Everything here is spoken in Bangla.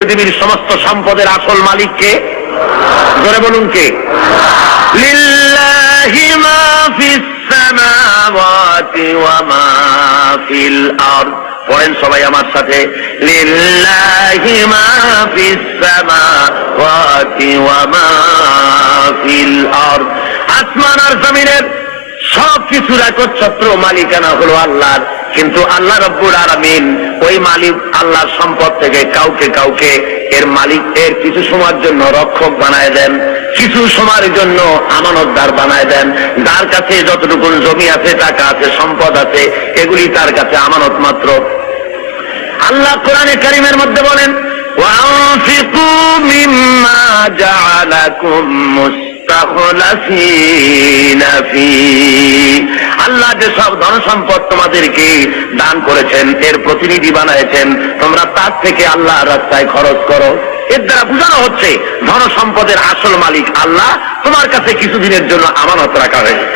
পৃথিবীর সমস্ত সম্পদের আসল মালিক কে? জোরে বলুন কে? লিল্লাহি মা ফিস সামাওয়াতি ওয়া মা ফিল আরদ। পড়েন সবাই আমার সাথে, লিল্লাহি মা ফিস সামাওয়াতি ওয়া মা ফিল আরদ। আসমান আর জমিনের সব কিছুর একচ্ছত্র মালিকানা হলো আল্লাহর, কিন্তু আল্লাহ রব্বুল আলামিন ওই মালিক আল্লাহর সম্পদ থেকে কাউকে কাউকে এর মালিক এর কিছু সময়ের জন্য রক্ষক বানায় দেন, কিছু সময়ের জন্য আমানতদার বানায় দেন। যার কাছে যতটুকু জমি আছে, টাকা আছে, সম্পদ আছে, এগুলি তার কাছে আমানত মাত্র। আল্লাহ কোরআনে কারীমের মধ্যে বলেন, ওয়ানফিকু মিম্মা জাআলাকুম মুস্তাখলাফিনা ফি। আল্লাহ যে সব ধন সম্পদ তোমাদেরকে দান করেছেন, এর প্রতিনিধি বানাইছেন, তোমরা তার থেকে আল্লাহ রাস্তায় খরচ করো। এর দ্বারা বোঝানো হচ্ছে ধন সম্পদের আসল মালিক আল্লাহ, তোমার কাছে কিছুদিনের জন্য আমানত রাখা হয়েছে।